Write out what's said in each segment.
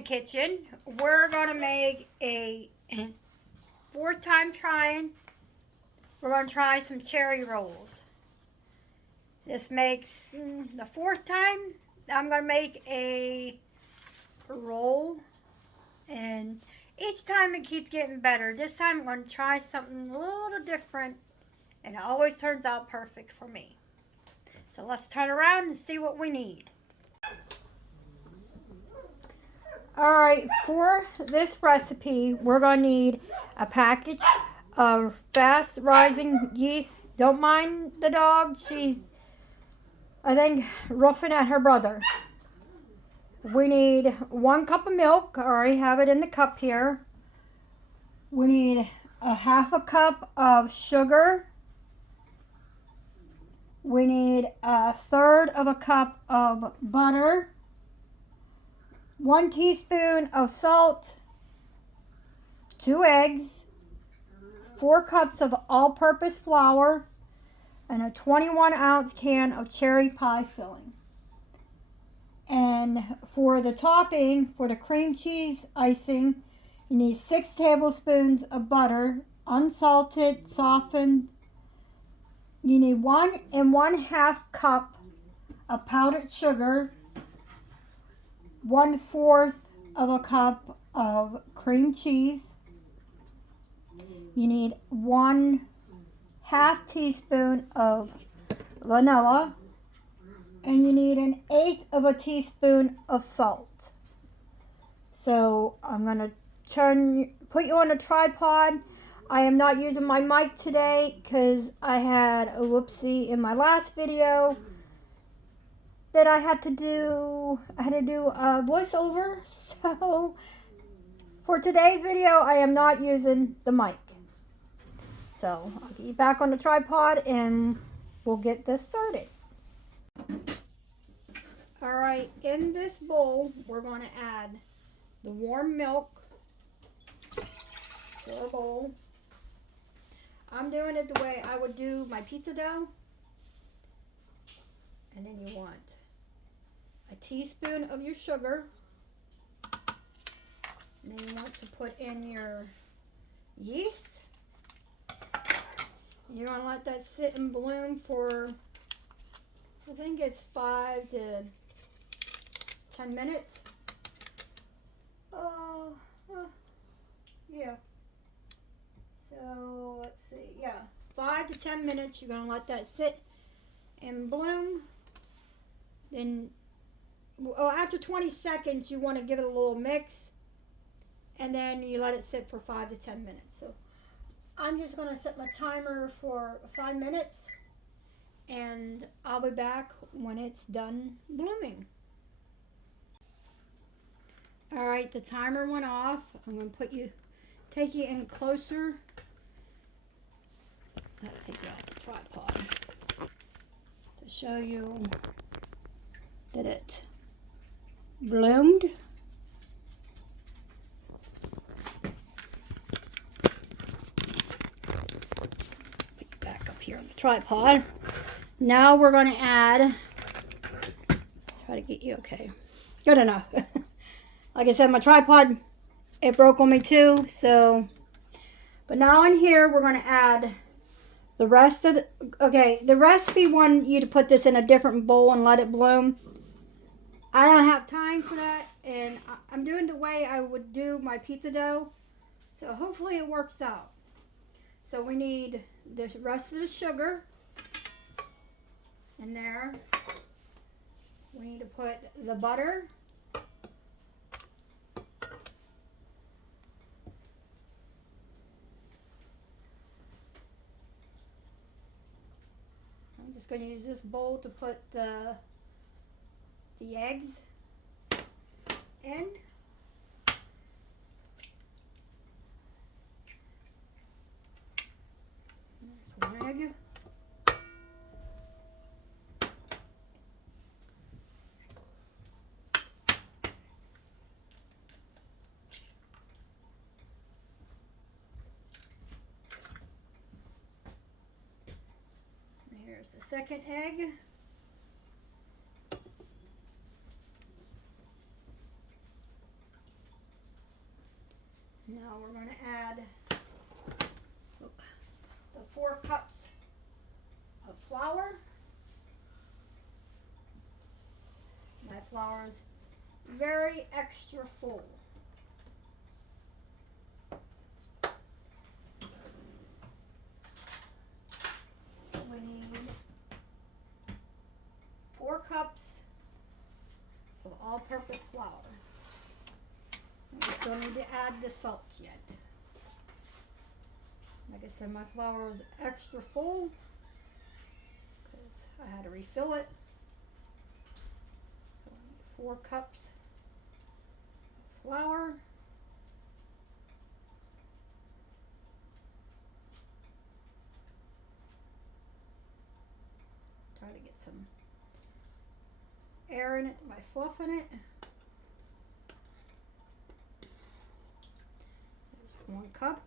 the kitchen. We're gonna make a fourth time trying. We're gonna try some cherry rolls. This makes the fourth time I'm gonna make a roll, and each time it keeps getting better. This time I'm gonna try something a little different, and it always turns out perfect for me. So let's turn around and see what we need. Alright, for this recipe, we're going to need a package of fast rising yeast. Don't mind the dog, she's, I think, roughing at her brother. We need 1 cup of milk. I already have it in the cup here. We need a half a cup of sugar. We need 1/3 of a cup of butter. 1 teaspoon of salt, 2 eggs, 4 cups of all-purpose flour, and a 21-ounce can of cherry pie filling. And for the topping, for the cream cheese icing, you need 6 tablespoons of butter, unsalted, softened. You need 1 1/2 cup of powdered sugar, 1/4 of a cup of cream cheese. You need 1/2 teaspoon of vanilla, and you need 1/8 of a teaspoon of salt. So I'm gonna put you on a tripod. I am not using my mic today because I had a whoopsie in my last video that I had to do a voiceover. So for today's video, I am not using the mic. So I'll get you back on the tripod and we'll get this started. All right, in this bowl, we're going to add the warm milk to our bowl. I'm doing it the way I would do my pizza dough. And then you want a teaspoon of your sugar. And then you want to put in your yeast. You're going to let that sit and bloom for, I think it's 5 to 10 minutes. Yeah. So let's see, yeah, 5 to 10 minutes. You're going to let that sit and bloom. Then, after 20 seconds, you want to give it a little mix. And then you let it sit for 5 to 10 minutes. So I'm just going to set my timer for 5 minutes. And I'll be back when it's done blooming. Alright, the timer went off. I'm going to take you in closer. I'll take you off the tripod to show you that it bloomed. Put you back up here on the tripod. Now we're going to add, try to get you okay. Good enough. Like I said, my tripod, it broke on me too, so. But now in here, we're going to add the rest of the recipe wanted you to put this in a different bowl and let it bloom. I don't have time for that, and I'm doing the way I would do my pizza dough, so hopefully it works out. So we need the rest of the sugar in there. We need to put the butter. I'm just going to use this bowl to put the eggs in. There's 1 egg. Here's the second egg. Now we're going to add the 4 cups of flour. My flour is very extra full. We need 4 cups of all-purpose flour. We still need to add the salt yet. Like I said, my flour was extra full because I had to refill it. So 4 cups of flour. Try to get some air in it by fluffing it. There's 1 cup.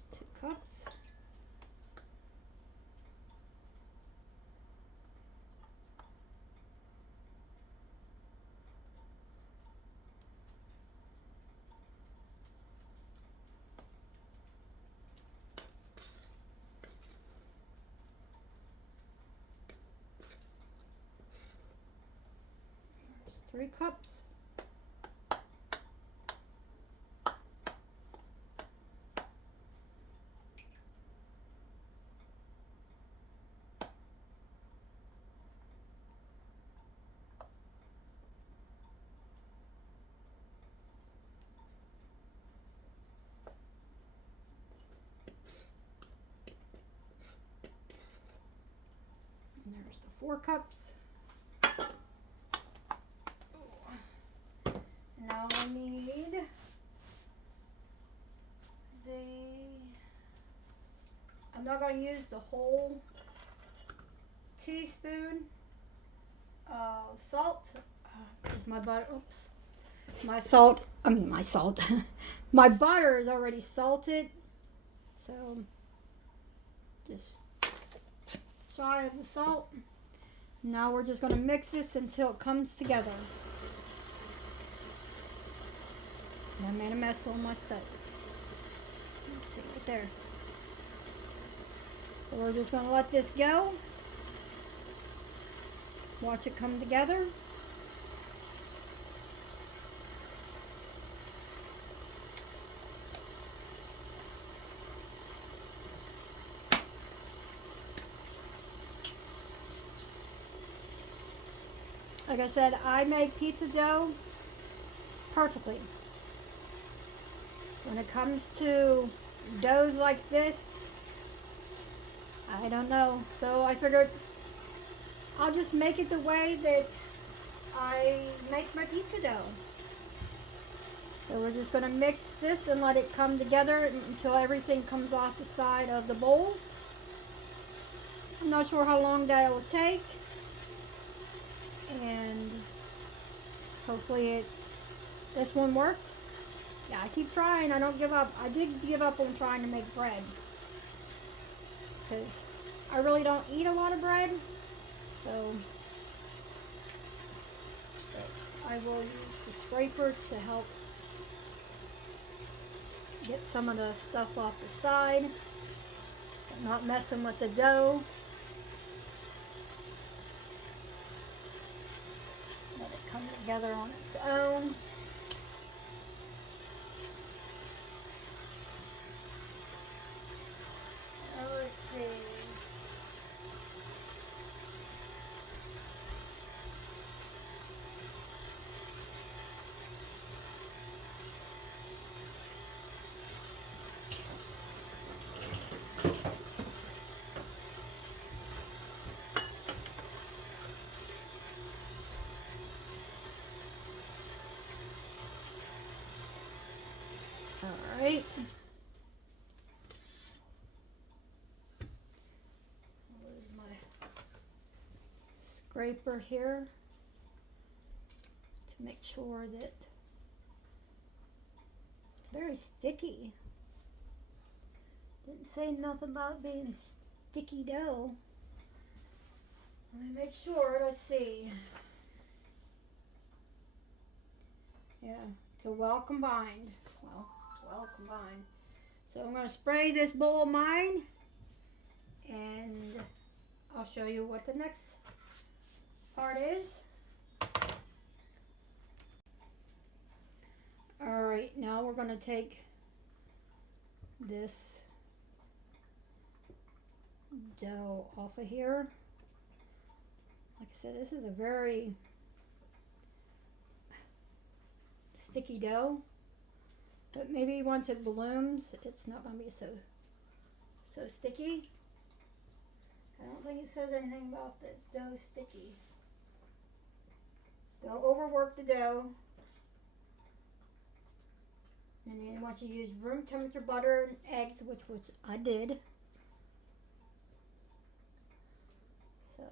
There's 2 cups. There's 3 cups. And there's the 4 cups. Now I need I'm not going to use the whole teaspoon of salt because my butter, my butter is already salted, so just shy of the salt. Now we're just going to mix this until it comes together. And I made a mess on my stove. You can see right there. So we're just going to let this go. Watch it come together. Like I said, I make pizza dough perfectly. When it comes to doughs like this, I don't know. So I figured I'll just make it the way that I make my pizza dough. So we're just going to mix this and let it come together until everything comes off the side of the bowl. I'm not sure how long that will take. And hopefully this one works. Yeah, I keep trying. I don't give up. I did give up on trying to make bread because I really don't eat a lot of bread. So I will use the scraper to help get some of the stuff off the side. I'm not messing with the dough. Let it come together on its own. Let's see. scraper here to make sure that it's very sticky. Didn't say nothing about being sticky dough. Let me make sure. Let's see. Yeah, so well combined. Well combined. So I'm going to spray this bowl of mine, and I'll show you what the next part is. Alright, now we're going to take this dough off of here. Like I said, this is a very sticky dough, but maybe once it blooms, it's not going to be so sticky. I don't think it says anything about this dough sticky. Don't overwork the dough. And then once you use room temperature butter and eggs, which I did. So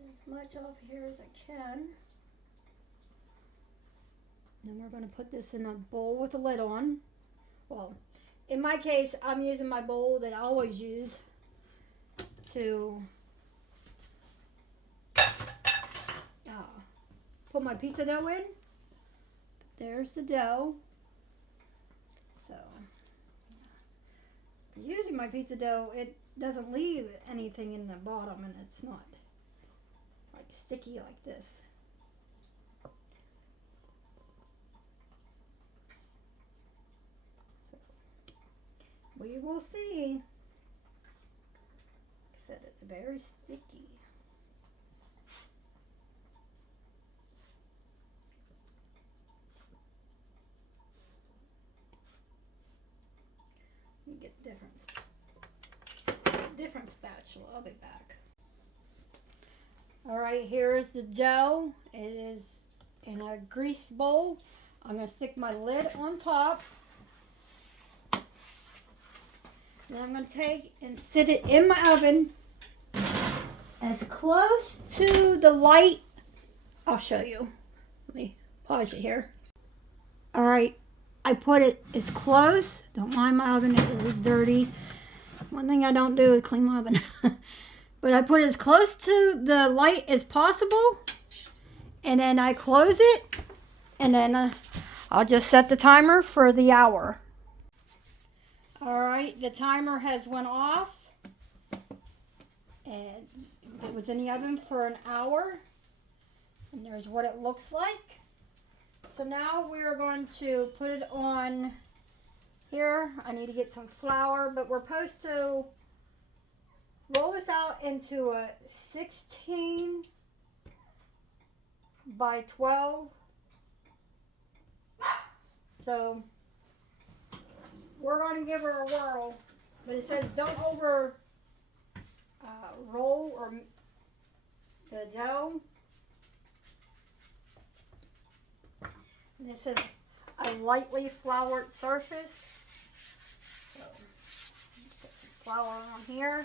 as much off here as I can. Then we're going to put this in a bowl with a lid on. Well, in my case, I'm using my bowl that I always use to put my pizza dough in. There's the dough. So, using my pizza dough, it doesn't leave anything in the bottom, and it's not like sticky like this. So, we will see. Like I said, it's very sticky. Get different spatula. I'll be back. All right, here's the dough. It is in a grease bowl. I'm going to stick my lid on top. Then I'm going to take and sit it in my oven as close to the light. I'll show you. Let me pause it here. All right. I put it as close. Don't mind my oven, it is dirty. One thing I don't do is clean my oven. But I put it as close to the light as possible. And then I close it. And then I'll just set the timer for the hour. Alright, the timer has went off. And it was in the oven for an hour. And there's what it looks like. So now we're going to put it on here. I need to get some flour, but we're supposed to roll this out into a 16 by 12. So we're going to give her a whirl, but it says don't over roll or the dough. This is a lightly floured surface. So, put some flour on here.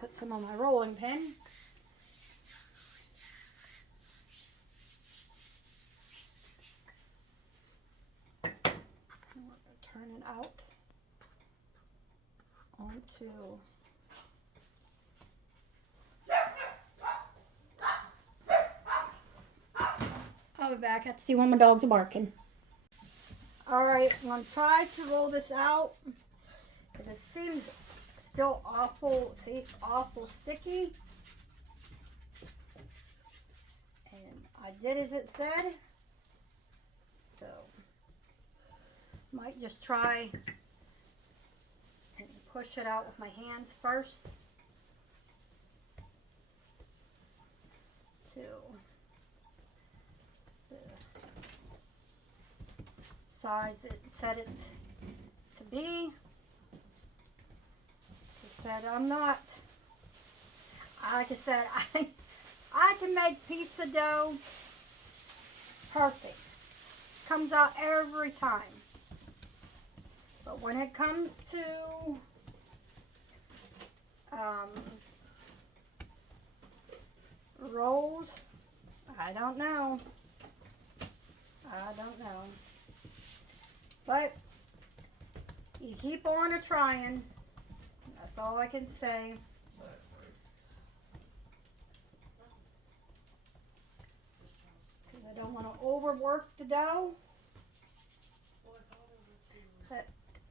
Put some on my rolling pin. I'm going to turn it out onto I'll be back. I have to see when my dogs are barking. Alright, I'm going to try to roll this out. Because it seems still awful sticky. And I did as it said. So, might just try and push it out with my hands first. To size it set it to be. It said I'm not, like I said, I can make pizza dough perfect. Comes out every time. But when it comes to rolls, I don't know. I don't know. But you keep on a trying. That's all I can say. Because I don't want to overwork the dough. But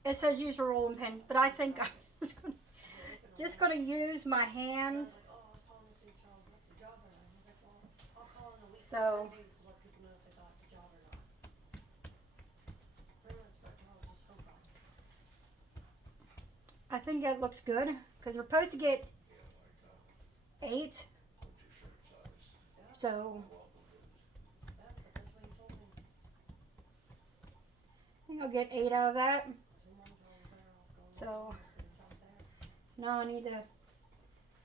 it says use your rolling pin, but I think I'm just gonna use my hands. So I think that looks good because we're supposed to get 8. So I think I'll get 8 out of that. So now I need to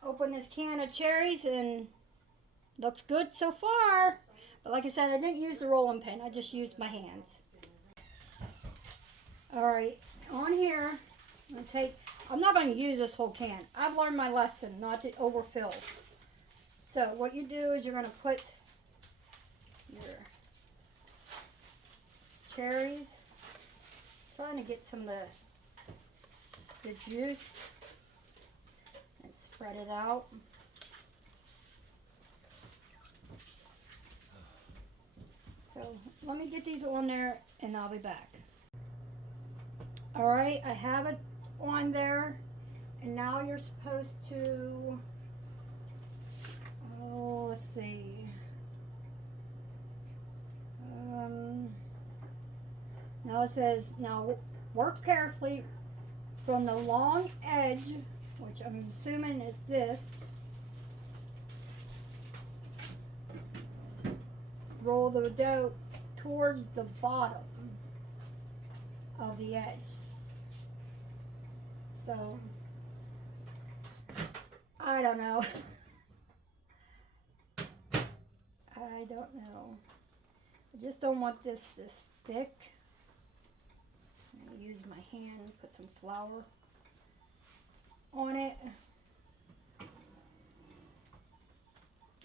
open this can of cherries, and looks good so far. But like I said, I didn't use the rolling pin. I just used my hands. Alright, on here, I'm not going to use this whole can. I've learned my lesson not to overfill. So what you do is you're going to put your cherries, trying to get some of the juice, and spread it out. So let me get these on there and I'll be back. Alright, I have it on there, and now you're supposed to, let's see, now it says, now work carefully from the long edge, which I'm assuming is this, roll the dough towards the bottom of the edge. So, I don't know. I don't know. I just don't want this thick. I'm going to use my hand and put some flour on it. Like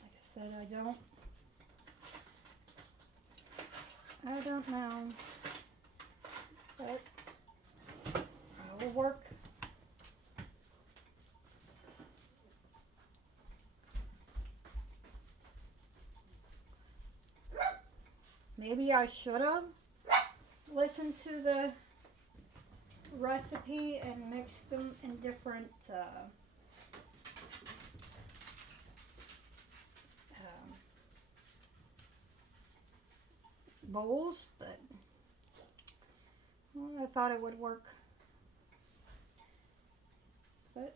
I said, I don't know. But it will work. Maybe I should have listened to the recipe and mixed them in different bowls, but well, I thought it would work. But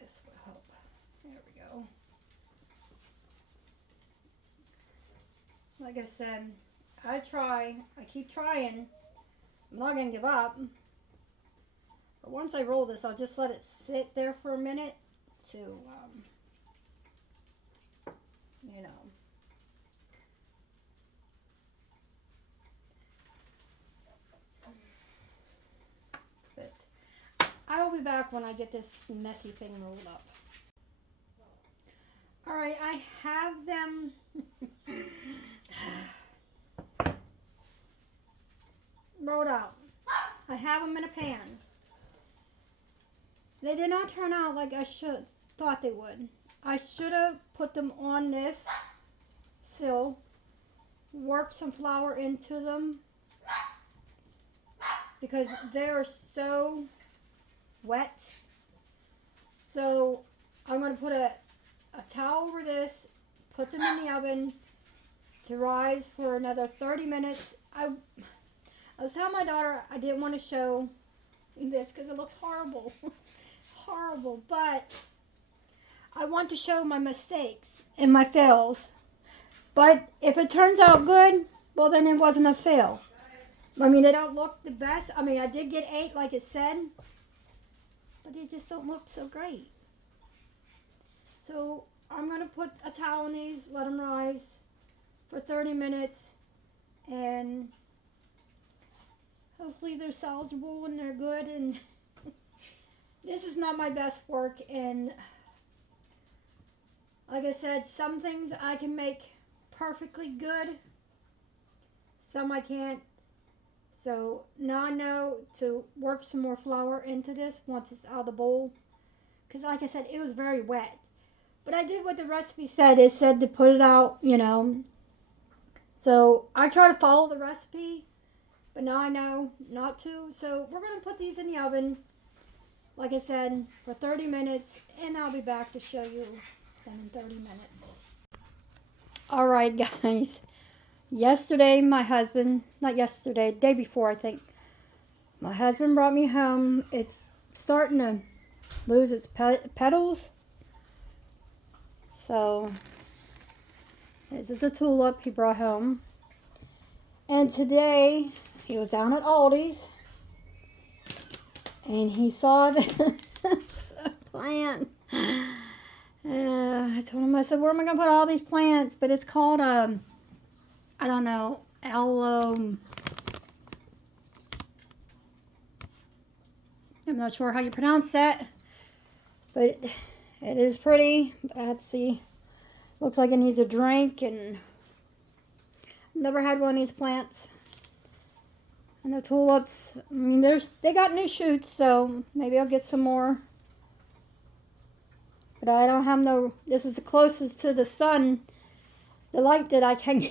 this would help. There we go. Like I said, I keep trying. I'm not going to give up. But once I roll this, I'll just let it sit there for a minute to, you know. But I will be back when I get this messy thing rolled up. Alright, I have them rolled out. I have them in a pan. They did not turn out like I thought they would. I should have put them on this sill, worked some flour into them, because they are so wet. So I'm going to put a towel over this, put them in the oven to rise for another 30 minutes. I was telling my daughter I didn't want to show this because it looks horrible. Horrible, but I want to show my mistakes and my fails. But if it turns out good, well, then it wasn't a fail. I mean, they don't look the best. I mean, I did get 8 like it said, but they just don't look so great. So I'm going to put a towel on these, let them rise for 30 minutes, and hopefully they're salvageable and they're good. And this is not my best work, and like I said, some things I can make perfectly good, some I can't. So now I know to work some more flour into this once it's out of the bowl, because like I said, it was very wet. But I did what the recipe said. It said to put it out, you know. So I try to follow the recipe, but now I know not to. So we're going to put these in the oven, like I said, for 30 minutes, and I'll be back to show you them in 30 minutes. All right, guys. Yesterday, my husband, not yesterday, day before, I think, my husband brought me home. It's starting to lose its petals. So, this is the tulip he brought home. And today, he was down at Aldi's, and he saw this plant. I told him, I said, where am I going to put all these plants? But it's called, I don't know, I'm not sure how you pronounce that, but it is pretty. Let's see. Looks like it needs a drink, and never had one of these plants. And the tulips, I mean, they got new shoots, so maybe I'll get some more. But I don't have no, this is the closest to the sun, the light that I can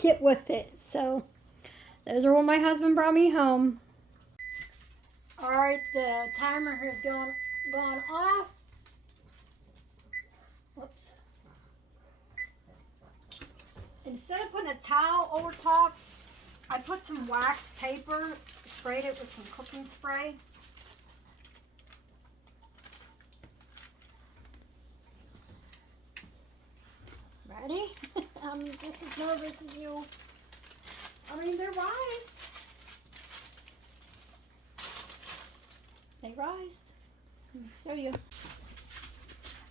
get with it. So those are what my husband brought me home. All right, the timer has gone off. Whoops. Instead of putting a towel over top, I put some wax paper, sprayed it with some cooking spray. Ready? I'm just as nervous as you. I mean, they're rised. They rise. Let me show you.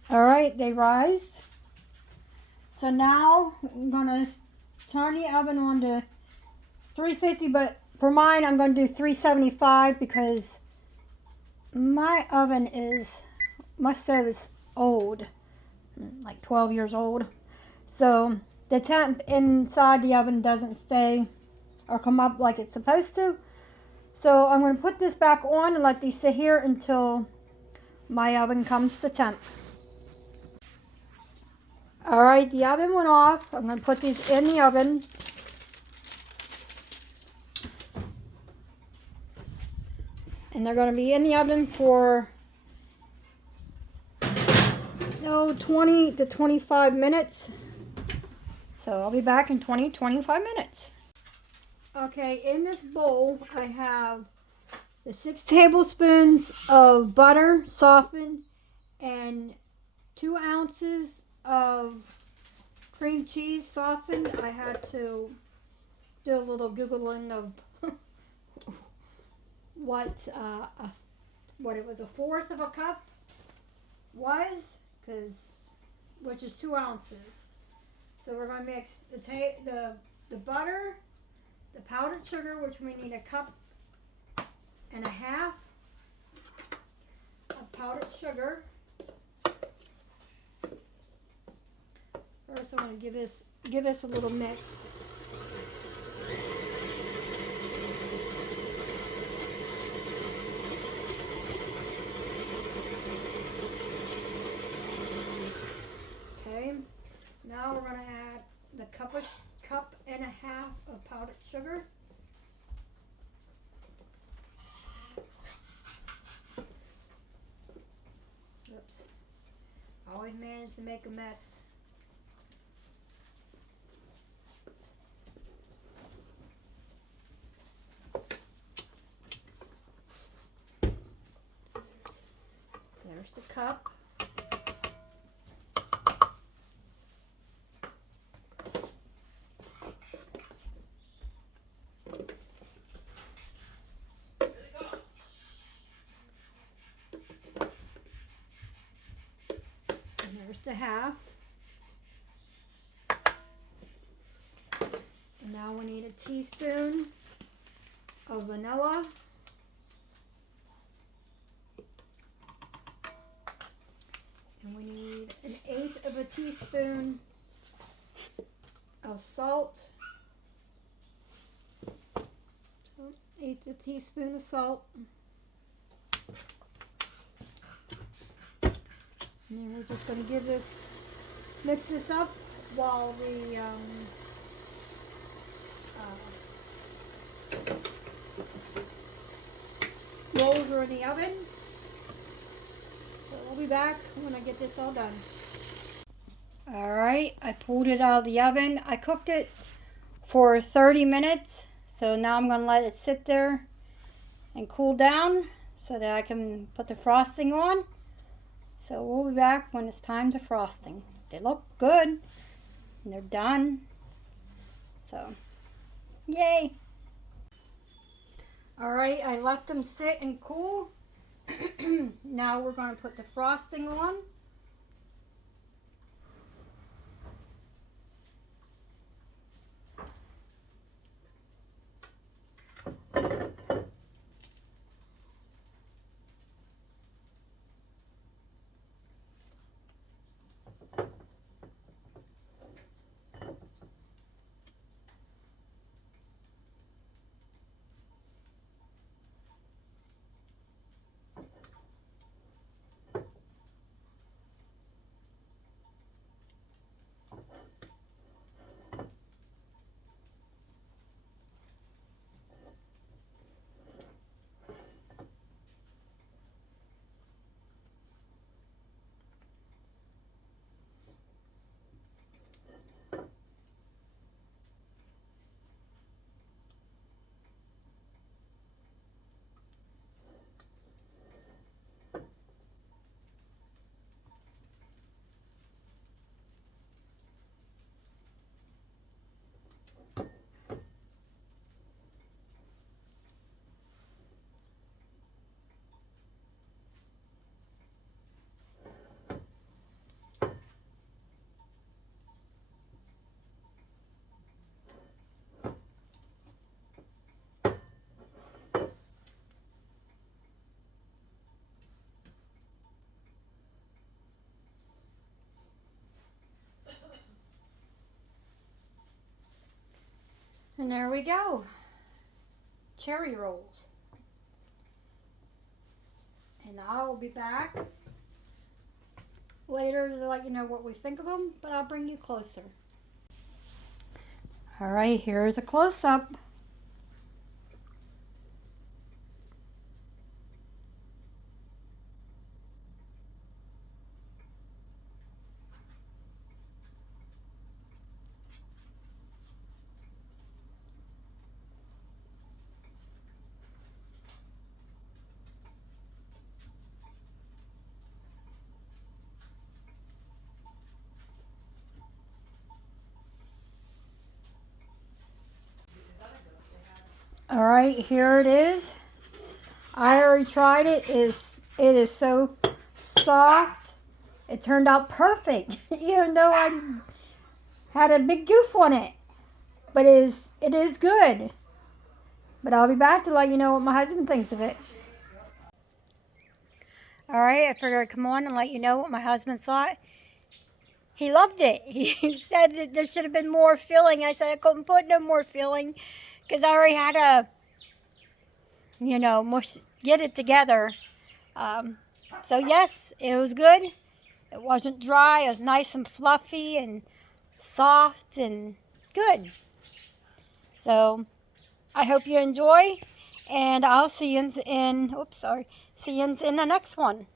All right, they rise. So now I'm gonna turn the oven on to 350, but for mine I'm gonna do 375 because my stove is old, like 12 years old. So the temp inside the oven doesn't stay or come up like it's supposed to. So I'm going to put this back on and let these sit here until my oven comes to temp. All right, the oven went off. I'm going to put these in the oven. And they're going to be in the oven for 20 to 25 minutes. So I'll be back in 25 minutes. Okay, in this bowl I have the 6 tablespoons of butter softened and 2 ounces of cream cheese softened. I had to do a little Googling of what it was, a fourth of a cup was, which is 2 ounces. So we're going to mix the butter, the powdered sugar, which we need 1.5 cups of powdered sugar. First, I'm going to give this a little mix. Okay. Now we're going to add the 1.5 cups of powdered sugar. Oops. I always manage to make a mess. There's the cup. And there's the half. Now we need a teaspoon of vanilla. And we need 1/8 of a teaspoon of salt. 1/8 of a teaspoon of salt. And then we're just going to mix this up while the rolls are in the oven. So we'll be back when I get this all done. Alright, I pulled it out of the oven. I cooked it for 30 minutes. So now I'm going to let it sit there and cool down so that I can put the frosting on. So we'll be back when it's time to frosting. They look good and they're done. So, yay! Alright, I left them sit and cool. Now we're going to put the frosting on. And there we go. Cherry rolls. And I'll be back later to let you know what we think of them, but I'll bring you closer. Alright, here's a close-up. Alright, here it is. I already tried it. It is so soft. It turned out perfect, even though I had a big goof on it. But it is good. But I'll be back to let you know what my husband thinks of it. Alright, I figured I'd come on and let you know what my husband thought. He loved it. He said that there should have been more filling. I said I couldn't put no more filling because I already had to, get it together. So yes, it was good. It wasn't dry. It was nice and fluffy and soft and good. So I hope you enjoy, and I'll see you in the next one.